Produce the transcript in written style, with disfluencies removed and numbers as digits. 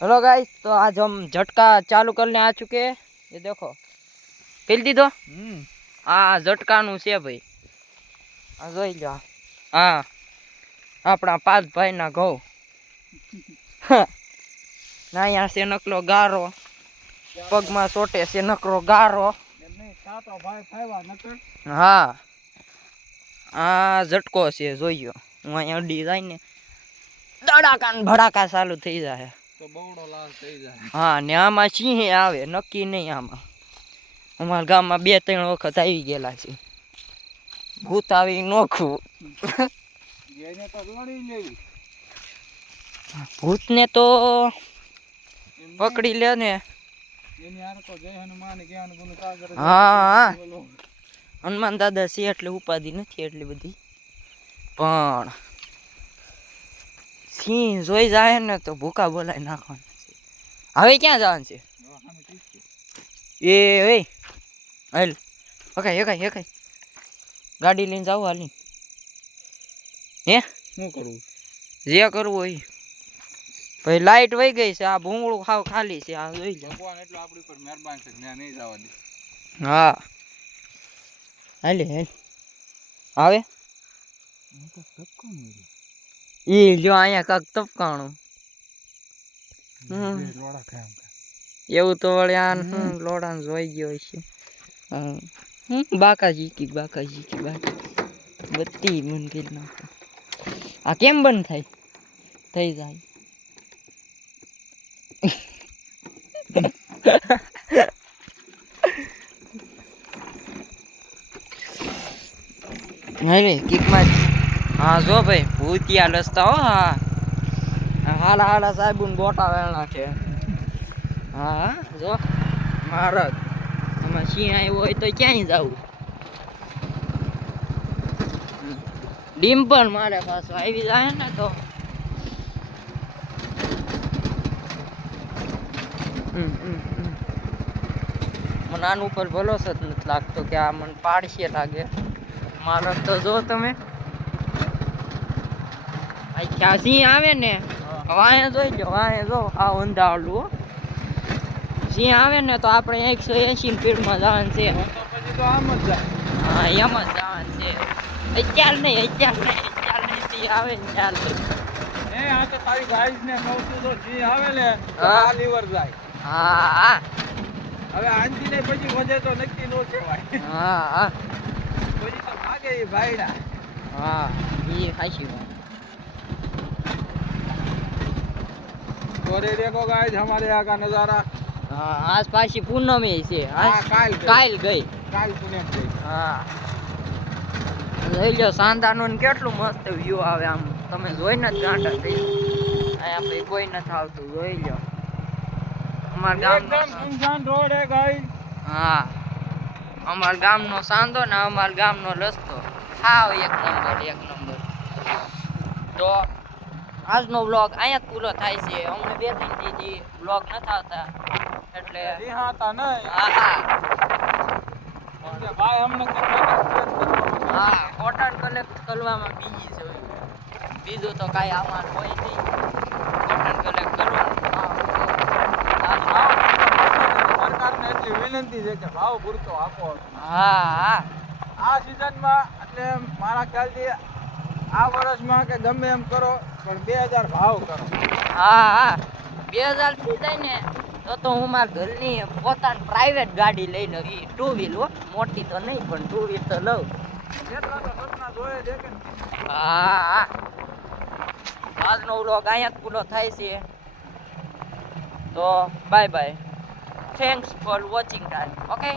Hello guys, तो आज हम झटका चालू करने आ चुके हैं। ये देखो खेल दी तो आ झटका नु से भाई आ જોઈ લો હા આપણા પાંચ ભાઈ ના ઘઉં ના અહીંયા છે નકલો ગારો પગમાં સોટે છે નકરો ગારો હા આ ઝટકો છે જોઈયો હું અહીંયા અડી જાય ને ધડાકા ને ભડાકા ચાલુ થઈ જાય તો બવડો લાલ થઈ જાય હા ને આમાં સિંહ આવે નક્કી નહીં આમાં અમારા ગામમાં 2-3 વખત આવી ગયેલા છે ભૂત આવી નોખું એને તો દોડી લેવી ભૂતને તો પકડી લે ને એની હાર તો જય હનુમાન જ્ઞાન ગુણ સાગર હા હનુમાન દાદા છે એટલે ઉપાધિ નથી એટલી બધી પણ સિંહ જોઈ જાય ને તો ભૂકા બોલાય નાખવાના હવે ક્યાં જવાનું છે એ હાલ હકાય ગાડી લઈને જાવ હાલી હે શું કરવું જે કરવું હોય ભાઈ લાઈટ વહી ગઈ છે આ ભૂંગળું ખાવ ખાલી છે આ જોઈ લો ભગવાન એટલો આપણી પર મહેરબાન છે ત્યાં નહીં જવા દે હા હાલે આવે ઈ જો અહીંયા કાક તપકાણું એવું તો વળી આ લોડાને જોઈ ગયો છે બાકાજી કી બત્તી બંધ કરી નાખો આ કેમ બંધ થાય થઈ જાય હાલે કીકમાં હા જો ભાઈ ભૂતિયા લસતા હો હા હાલા સાહેબુન બોટા વેણા છે હા જો મહારાજ આમાં સિંહ આવ્યો હોય તો ક્યાંય જવું ડીમ્પલ મારે પાછો આવી જાય ને તો મને આન ઉપર ભરોસો જ નથી લાગતો કે આ મને પાડશે લાગે મારો તો જો તમે ક્યાં સિંહ આવે ને વાહે જોઈ લો વાહે જો આ ઊંધાડું સિંહ આવે ને તો આપણે 180 સ્પીડમાં જવાનું છે તો આમ જ જાય હા એમ જ જવાનું છે અત્યારે નહીં સિંહ આવે ને ચાલ આ તો તારી ગાઈસ ને કહું છું તો સિંહ આવે ને આ લીવર જાય હા હવે આંજી ને પછી વધે તો નક્કી નો કહેવાય હા પછી તો ભાગે એ ભાઈડા હા એ ખાસી વાત देखो गाइस हमारे यहाँ का नजारा हाँ आज पासी पूनम है काल गई पूनम गई हाँ લઈ લો સાંધાનું કેટલું મસ્ત વ્યૂ આવે આમ તમે જોઈને જ ગાંઠા થઈ અહીંયા ભાઈ કોઈ નથી આવતું જોઈ લો અમારા ગામનો રોડ હે ગાઈસ હા અમારા ગામનો સાંધો ને અમારા ગામનો રસ્તો હાવ એક નંબર તો આજનો વ્લોગ અહીંયા જ પૂરો થાય છે અમને 2-3 દીથી વ્લોગ નથી આવતા એટલે રિહાતા નહીં હા ભાઈ અમને હા કોટન કલેક્ટ કરવામાં બીજી છે બીજું તો કાંઈ આમાં હોય નહીં કોટન કલેક્ટ કરવાનું સરકારને એટલી વિનંતી છે કે ભાવ પૂરતો આપો હા આ સિઝનમાં એટલે મારા ખ્યાલથી આ વર્ષમાં કે ગમે એમ કરો પણ 2000 ભાવ કરો હા 2000 થઈ જાય ને તો હું મારા ઘરની પોતાની પ્રાઇવેટ ગાડી લઈ લઉં 2 વ્હીલ મોટી તો નહીં પણ 2 વ્હીલ તો લઉં હા આજનો વ્લોગ અહીંયા જ પૂરો થાય છે તો by thanks for watching time okay